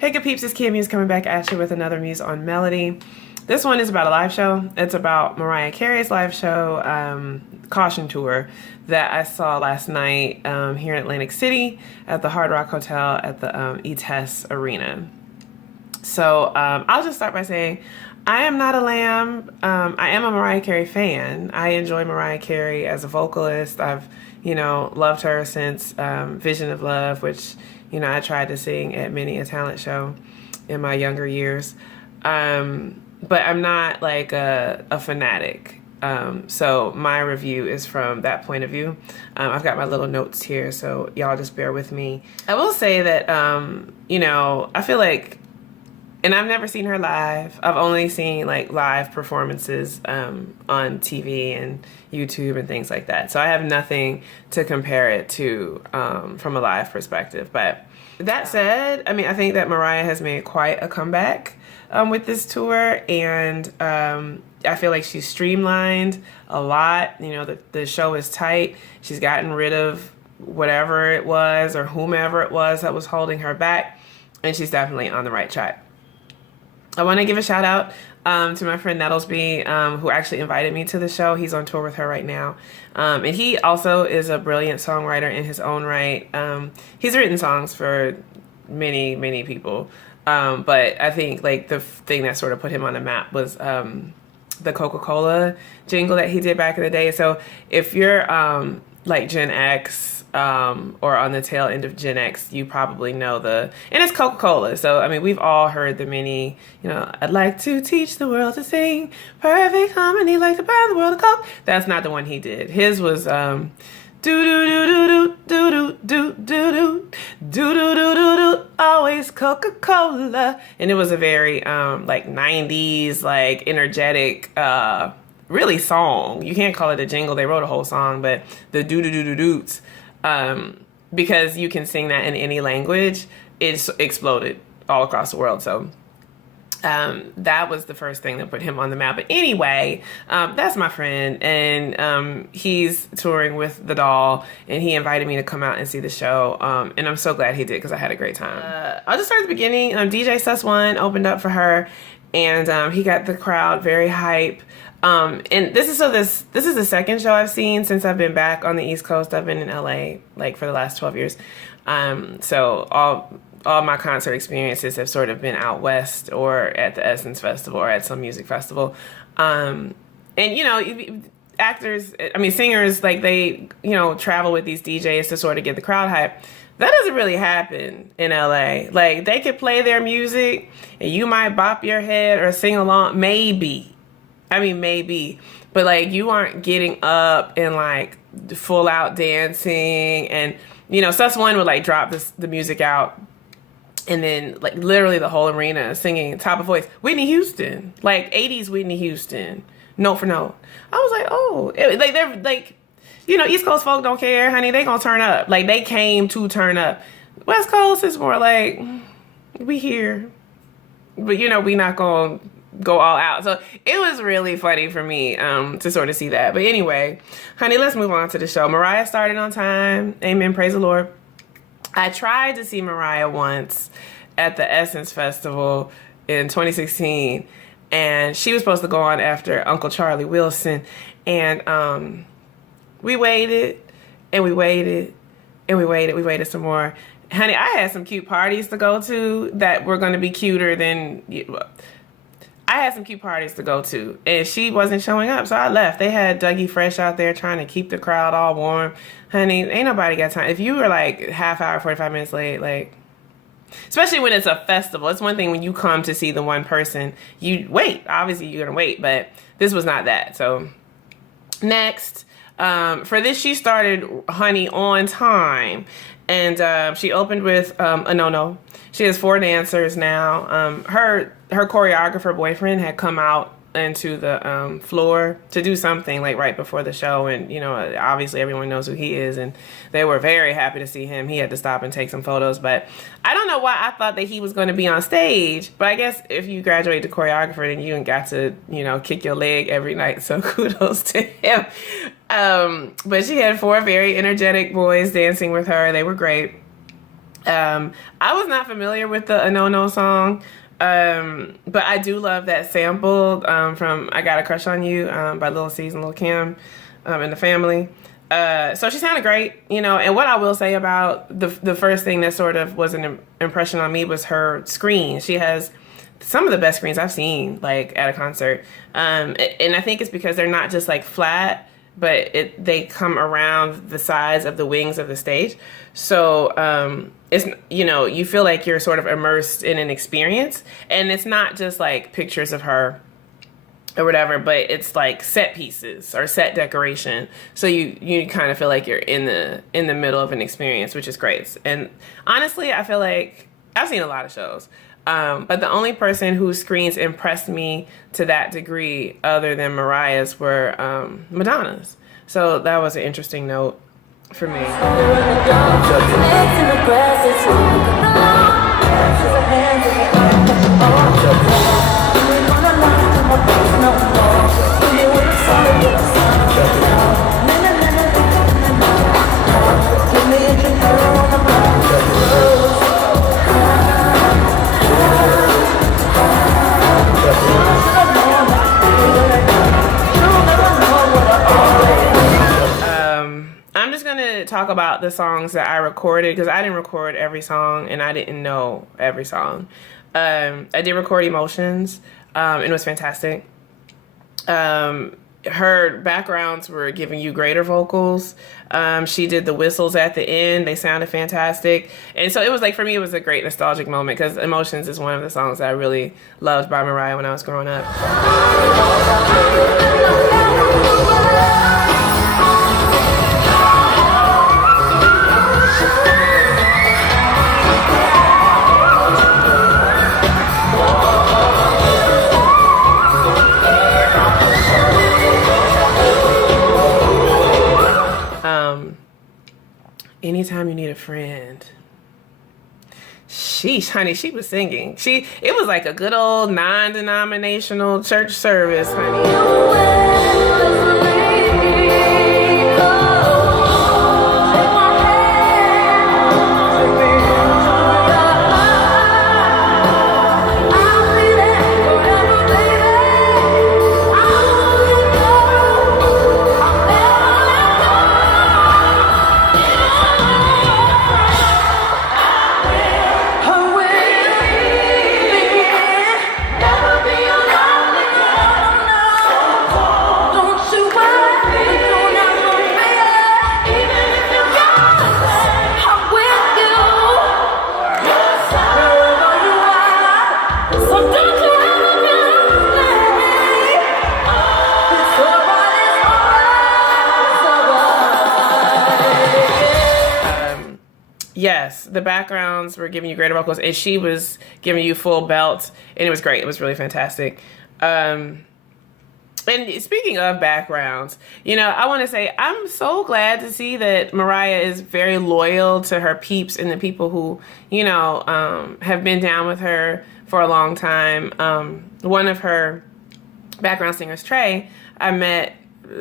Hey good peeps, it's Muse coming back at you with another Muse on Melody. This one is about a live show. It's about Mariah Carey's live show, Caution Tour, that I saw last night here in Atlantic City at the Hard Rock Hotel at the ETES Arena. So I'll just start by saying I am not a lamb. I am a Mariah Carey fan. I enjoy Mariah Carey as a vocalist. I've, loved her since Vision of Love, which, I tried to sing at many a talent show in my younger years. But I'm not like a fanatic. So my review is from that point of view. I've got my little notes here, so y'all just bear with me. I will say that, I feel like, and I've never seen her live. I've only seen like live performances on TV and YouTube and things like that. So I have nothing to compare it to from a live perspective. But that said, I think that Mariah has made quite a comeback with this tour, and I feel like she's streamlined a lot. The show is tight. She's gotten rid of whatever it was or whomever it was that was holding her back, and she's definitely on the right track. I want to give a shout out to my friend Nettlesby, who actually invited me to the show. He's on tour with her right now. And he also is a brilliant songwriter in his own right. He's written songs for many, many people. But I think like the thing that sort of put him on the map was the Coca-Cola jingle that he did back in the day. So if you're like Gen X, or on the tail end of Gen X, you probably know and it's Coca-Cola. So, we've all heard the many, I'd like to teach the world to sing perfect harmony, like to buy the world a Coke. That's not the one he did. His was, do do do do do do do do do do do do, always Coca-Cola. And it was a very, like 90s, like energetic, really song. You can't call it a jingle. They wrote a whole song, but the do do do do doots. Because you can sing that in any language, it's exploded all across the world. So that was the first thing that put him on the map. But anyway, that's my friend, and he's touring with The Doll, and he invited me to come out and see the show, and I'm so glad he did because I had a great time. I'll just start at the beginning. DJ Sus1 opened up for her, and he got the crowd very hype. And this is the second show I've seen since I've been back on the East Coast. I've been in LA like for the last 12 years. So all my concert experiences have sort of been out west or at the Essence Festival or at some music festival. And singers, like they, travel with these DJs to sort of get the crowd hype. That doesn't really happen in LA. Like they could play their music and you might bop your head or sing along, maybe, but like you aren't getting up and like full out dancing, and Sus1 would like drop the music out, and then like literally the whole arena singing top of voice Whitney Houston, like 80s Whitney Houston, note for note. I was like, oh, they're like, East Coast folk don't care, honey. They gonna turn up. Like they came to turn up. West Coast is more like we here, but we not gonna go all out. So it was really funny for me to sort of see that. But anyway, honey, let's move on to the show. Mariah started on time. Amen. Praise the Lord. I tried to see Mariah once at the Essence Festival in 2016, and she was supposed to go on after Uncle Charlie Wilson, and we waited and we waited and we waited some more. Honey, I had some cute parties to go to that were going to be cuter than I had some cute parties to go to, and she wasn't showing up, so I left. They had Dougie Fresh out there trying to keep the crowd all warm. Honey, ain't nobody got time. If you were like half hour, 45 minutes late, like, especially when it's a festival, it's one thing when you come to see the one person, you wait. Obviously, you're going to wait, but this was not that. So next, for this, she started, honey, on time, and she opened with a no-no. She has 4 dancers now. Her choreographer boyfriend had come out into the floor to do something like right before the show, and obviously everyone knows who he is, and they were very happy to see him. He had to stop and take some photos, but I don't know why I thought that he was going to be on stage, but I guess if you graduate to choreographer, then you ain't got to kick your leg every night, so kudos to him. But she had 4 very energetic boys dancing with her. They were great. I was not familiar with the A No No song, but I do love that sample from I Got a Crush on You by Lil C's and Lil Kim and the Family. So she sounded great, you know, and what I will say about the first thing that sort of was an impression on me was her screen. She has some of the best screens I've seen, like, at a concert. And I think it's because they're not just, like, flat, but they come around the sides of the wings of the stage. So it's, you know, you feel like you're sort of immersed in an experience. And it's not just, like, pictures of her or whatever, but it's like set pieces or set decoration. So you kind of feel like you're in the middle of an experience, which is great. And honestly, I feel like I've seen a lot of shows, but the only person whose screens impressed me to that degree other than Mariah's were Madonna's. So that was an interesting note for me. I'm just going to talk about the songs that I recorded because I didn't record every song and I didn't know every song. I did record Emotions, and it was fantastic. Her backgrounds were giving you greater vocals. She did the whistles at the end. They sounded fantastic. And so it was like, for me, it was a great nostalgic moment because Emotions is one of the songs that I really loved by Mariah when I was growing up. Anytime You Need a Friend. Sheesh, honey, she was singing. It was like a good old non-denominational church service, honey. Yes, the backgrounds were giving you greater vocals, and she was giving you full belts, and it was great. It was really fantastic. And speaking of backgrounds, you know, I want to say I'm so glad to see that Mariah is very loyal to her peeps and the people who, you know, have been down with her for a long time. One of her background singers, Trey, I met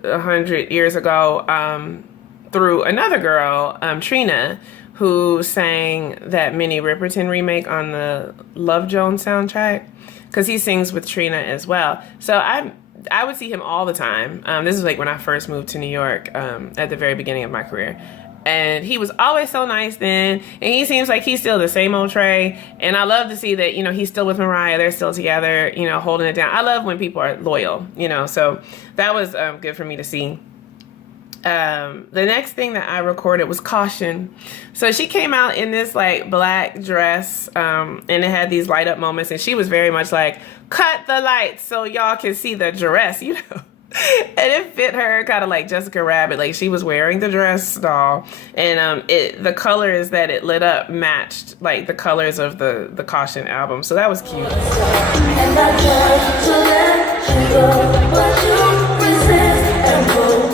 100 years ago through another girl, Trina, who sang that Minnie Riperton remake on the Love Jones soundtrack, because he sings with Trina as well. So I would see him all the time. This is like when I first moved to New York at the very beginning of my career. And he was always so nice then. And he seems like he's still the same old Trey. And I love to see that, you know, he's still with Mariah. They're still together, you know, holding it down. I love when people are loyal, you know. So that was good for me to see. The next thing that I recorded was Caution. So she came out in this like black dress, and it had these light up moments, and she was very much like, cut the lights so y'all can see the dress, you know. And it fit her kind of like Jessica Rabbit, like she was wearing the dress doll, and the colors that it lit up matched like the colors of the Caution album, so that was cute. And I tried to let you go, but you resist and go.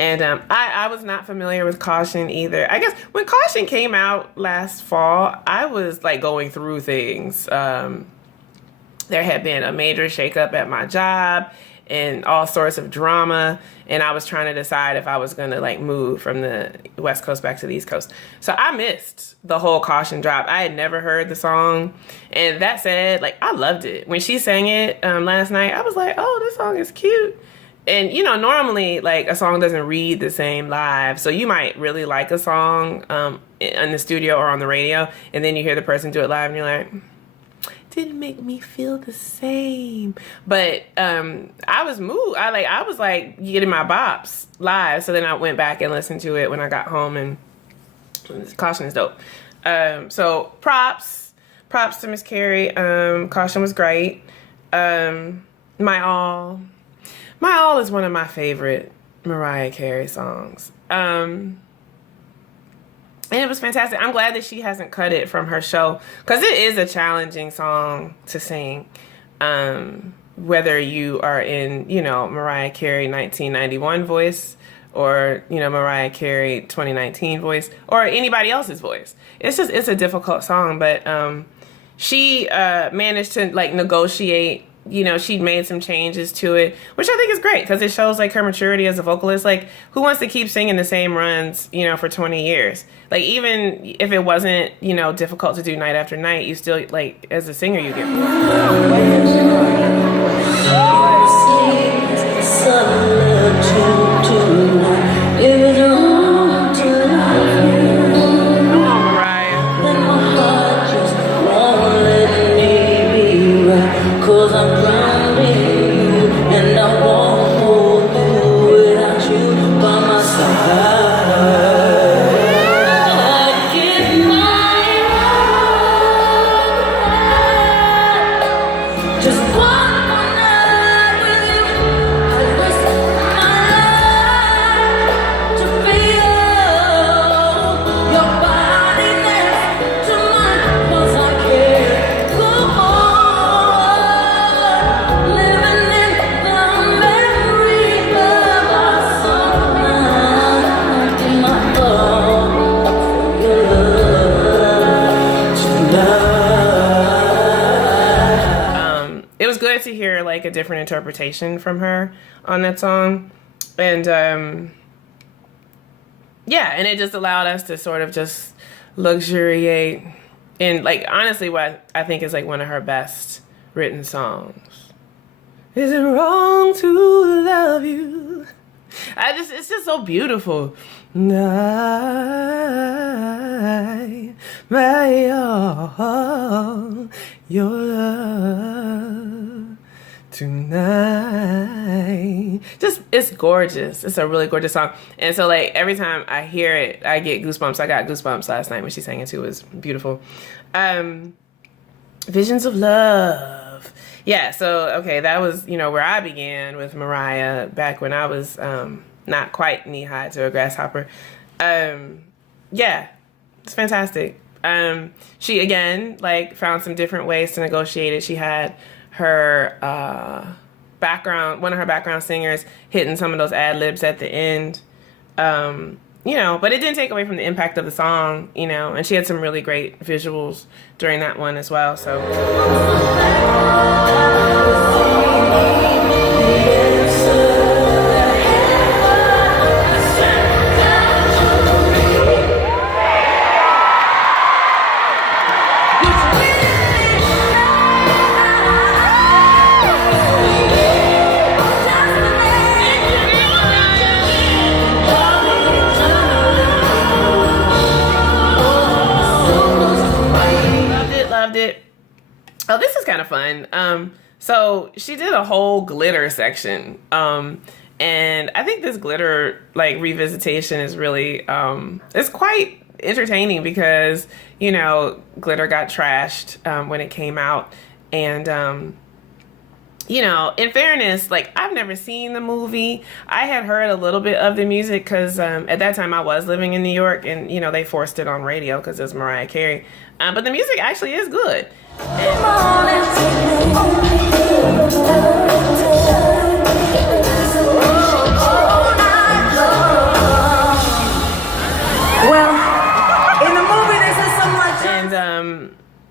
And I was was not familiar with Caution either. I guess when Caution came out last fall, I was like going through things. There had been a major shakeup at my job and all sorts of drama, and I was trying to decide if I was going to like move from the West Coast back to the East Coast. So I missed the whole Caution drop. I had never heard the song, and that said, like, I loved it. When she sang it last night, I was like, oh, this song is cute. And, you know, normally, like, a song doesn't read the same live, so you might really like a song in the studio or on the radio, and then you hear the person do it live, and you're like, didn't make me feel the same. But I was moved. I was like getting my bops live. So then I went back and listened to it when I got home, and Caution is dope. So props to Miss Carey. Caution was great. My All is one of my favorite Mariah Carey songs. And it was fantastic. I'm glad that she hasn't cut it from her show, because it is a challenging song to sing. Whether you are in, you know, Mariah Carey 1991 voice, or, you know, Mariah Carey 2019 voice, or anybody else's voice. It's a difficult song, but she managed to like negotiate. You know, she made some changes to it, which I think is great, because it shows like her maturity as a vocalist. Like, who wants to keep singing the same runs, you know, for 20 years? Like, even if it wasn't, you know, difficult to do night after night, you still, like, as a singer, you get to hear like a different interpretation from her on that song, and yeah, and it just allowed us to sort of just luxuriate in, like, honestly what I think is like one of her best written songs. Is it wrong to love you? It's just so beautiful. My all, your love tonight. Just, it's gorgeous. It's a really gorgeous song. And so, like, every time I hear it, I get goosebumps. I got goosebumps last night when she sang it too. It was beautiful. Visions of Love. Yeah, so, okay, that was, you know, where I began with Mariah back when I was not quite knee-high to a grasshopper. Yeah, it's fantastic. She, again, like, found some different ways to negotiate it. She had her one of her background singers hitting some of those ad-libs at the end. You know, but it didn't take away from the impact of the song, you know, and she had some really great visuals during that one as well, so. Oh, this is kind of fun. So she did a whole glitter section. And I think this glitter, like, revisitation is really, it's quite entertaining because, you know, glitter got trashed when it came out. And, you know, in fairness, like, I've never seen the movie. I had heard a little bit of the music because at that time I was living in New York, and, you know, they forced it on radio because it was Mariah Carey. But the music actually is good.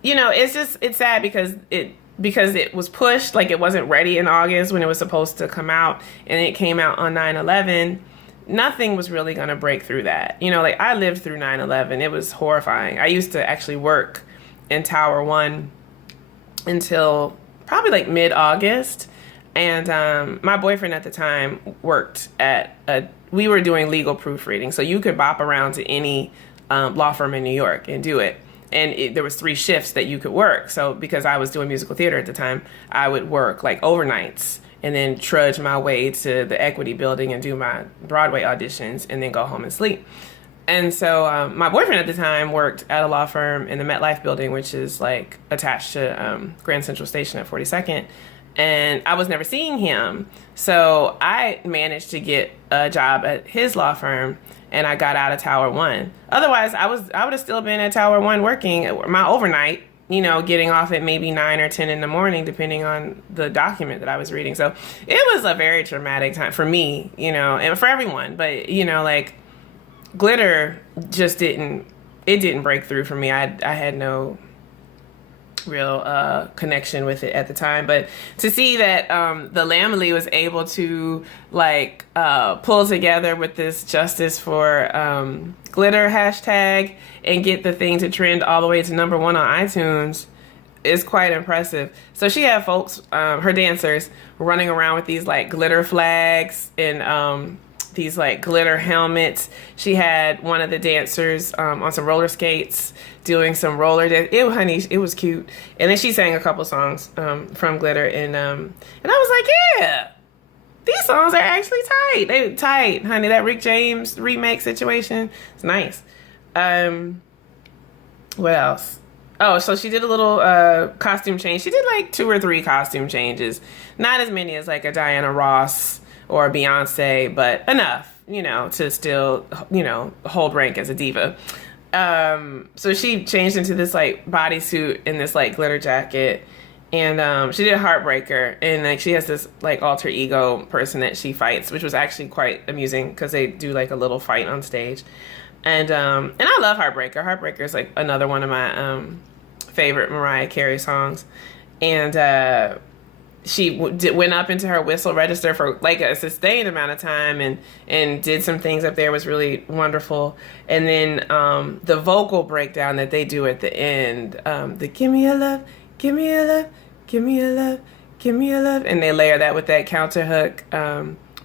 you know, it's sad because it was pushed, like it wasn't ready in August when it was supposed to come out, and it came out on 9/11. Nothing was really going to break through that. You know, like I lived through 9/11. It was horrifying. I used to actually work in Tower 1 until probably like mid-August. And my boyfriend at the time worked we were doing legal proofreading. So you could bop around to any law firm in New York and do it. And there was 3 shifts that you could work. So because I was doing musical theater at the time, I would work like overnights and then trudge my way to the Equity Building and do my Broadway auditions and then go home and sleep. And so my boyfriend at the time worked at a law firm in the MetLife Building, which is like attached to Grand Central Station at 42nd. And I was never seeing him. So I managed to get a job at his law firm, and I got out of Tower 1. Otherwise, I would have still been at Tower 1 working my overnight, you know, getting off at maybe 9 or 10 in the morning, depending on the document that I was reading. So it was a very traumatic time for me, you know, and for everyone. But, you know, like Glitter just didn't break through for me. I had no real connection with it at the time, but to see that the Lamely was able to like pull together with this Justice for Glitter hashtag and get the thing to trend all the way to #1 on iTunes is quite impressive. So she had folks, her dancers, running around with these like glitter flags and these like glitter helmets. She had one of the dancers on some roller skates doing some roller dance. It was cute. And then she sang a couple songs from Glitter, and I was like, yeah, these songs are actually tight. They're tight, honey. That Rick James remake situation is nice. What else? Oh, so she did a little costume change. She did like 2 or 3 costume changes. Not as many as like a Diana Ross or a Beyonce, but enough, you know, to still, you know, hold rank as a diva. So she changed into this like bodysuit and this like glitter jacket, and she did Heartbreaker, and like she has this like alter ego person that she fights, which was actually quite amusing because they do like a little fight on stage. And I love Heartbreaker. Heartbreaker is like another one of my favorite Mariah Carey songs. And she went up into her whistle register for like a sustained amount of time and did some things up there. It was really wonderful. And then the vocal breakdown that they do at the end, the give me a love, give me a love, give me a love, give me a love. And they layer that with that counter hook.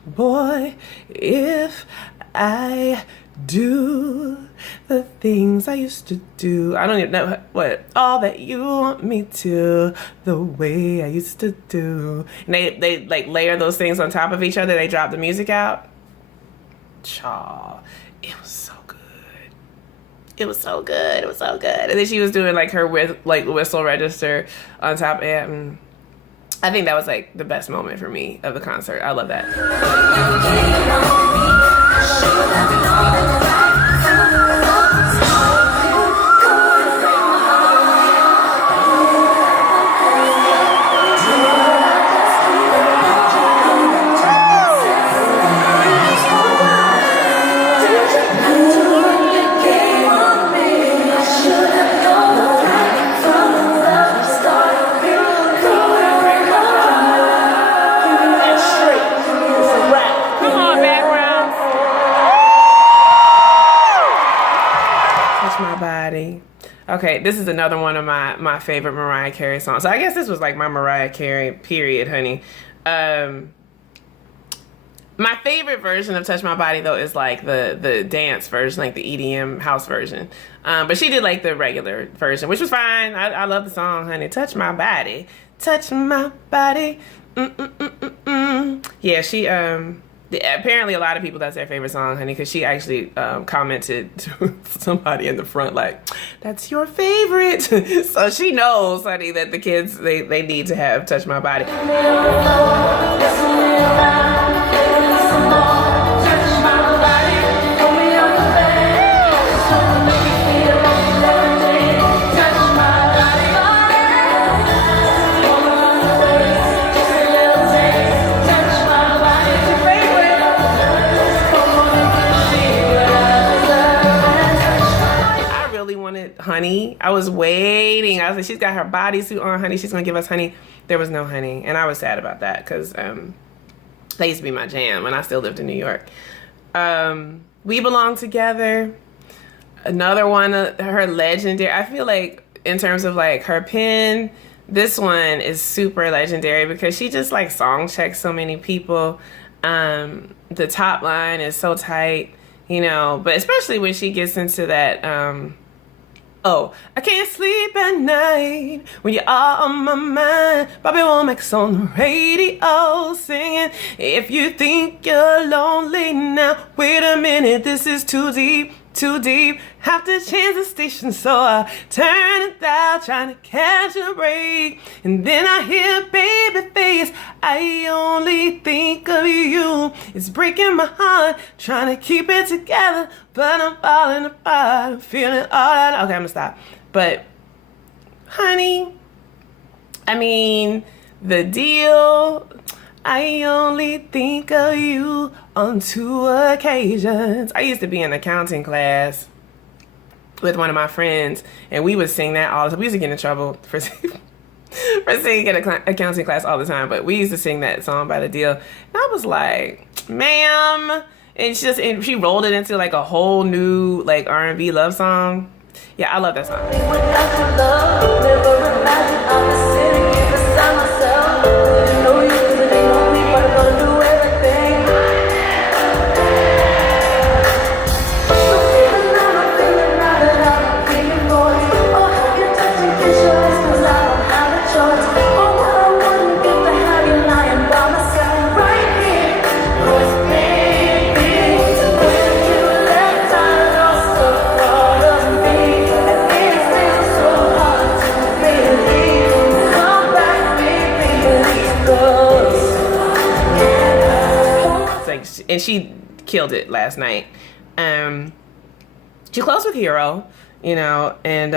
Boy, if I do the things I used to do. I don't even know what. All that you want me to, the way I used to do. And they like layer those things on top of each other. They drop the music out. Chaw. It was so good. It was so good. It was so good. And then she was doing like her whistle register on top. And I think that was like the best moment for me of the concert. I love that. Okay, this is another one of my favorite Mariah Carey songs. So I guess this was like my Mariah Carey period, honey. My favorite version of Touch My Body, though, is like the dance version, like the EDM house version. But she did like the regular version, which was fine. I love the song, honey. Touch my body. Touch my body. Yeah, she... apparently a lot of people, that's their favorite song, honey, because she actually commented to somebody in the front like, that's your favorite. So she knows, honey, that the kids, they need to have Touch My Body. Honey, I was waiting I was like, she's got her bodysuit on, honey. She's gonna give us honey. There was no honey, and I was sad about that because that used to be my jam when I still lived in New York. We Belong Together, another one of her legendary. I feel like in terms of like her pen, this one is super legendary because she just like song checks so many people. The top line is so tight, you know, but especially when she gets into that, oh, I can't sleep at night when you're all on my mind. Bobby Womack's on the radio singing, if you think you're lonely now, wait a minute, this is too deep. Too deep, have to change the station, so I turn it down, trying to catch a break. And then I hear Babyface, I only think of you. It's breaking my heart, trying to keep it together, but I'm falling apart, I'm feeling all that. Okay, I'm gonna stop. But, honey, I mean, the deal, I only think of you on 2 occasions. I used to be in accounting class with one of my friends, and we would sing that all the time. We used to get in trouble for singing in accounting class all the time, but we used to sing that song by The Deal. And I was like, ma'am, and she rolled it into like a whole new like R&B love song. Yeah, I love that song. And she killed it last night. She closed with Hero, you know, and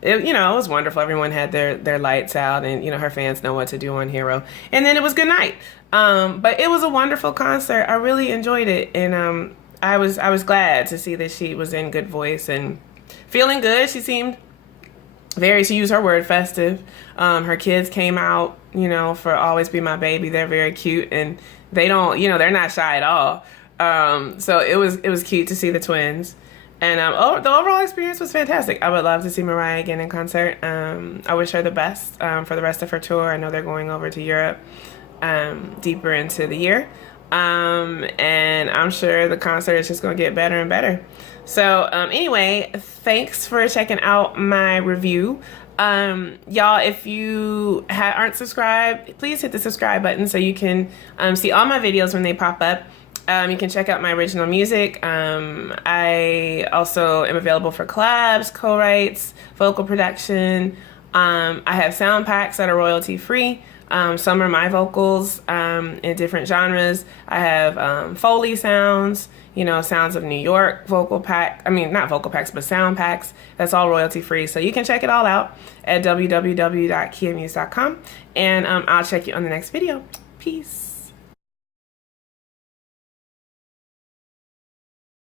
it was wonderful. Everyone had their lights out, and you know, her fans know what to do on Hero. And then it was good night. But it was a wonderful concert. I really enjoyed it, and I was glad to see that she was in good voice and feeling good. She seemed she used her word, festive. Her kids came out, you know, for Always Be My Baby. They're very cute, and they don't, you know, they're not shy at all. So it was cute to see the twins. And the overall experience was fantastic. I would love to see Mariah again in concert. I wish her the best for the rest of her tour. I know they're going over to Europe deeper into the year. And I'm sure the concert is just going to get better and better. So anyway, thanks for checking out my review. Y'all, if you aren't subscribed, please hit the subscribe button so you can see all my videos when they pop up. You can check out my original music. I also am available for collabs, co-writes, vocal production. I have sound packs that are royalty free. Some are my vocals in different genres. I have Foley sounds, you know, Sounds of New York vocal pack. I mean, not vocal packs, but sound packs. That's all royalty free. So you can check it all out at www.kiamuze.com. And I'll check you on the next video. Peace.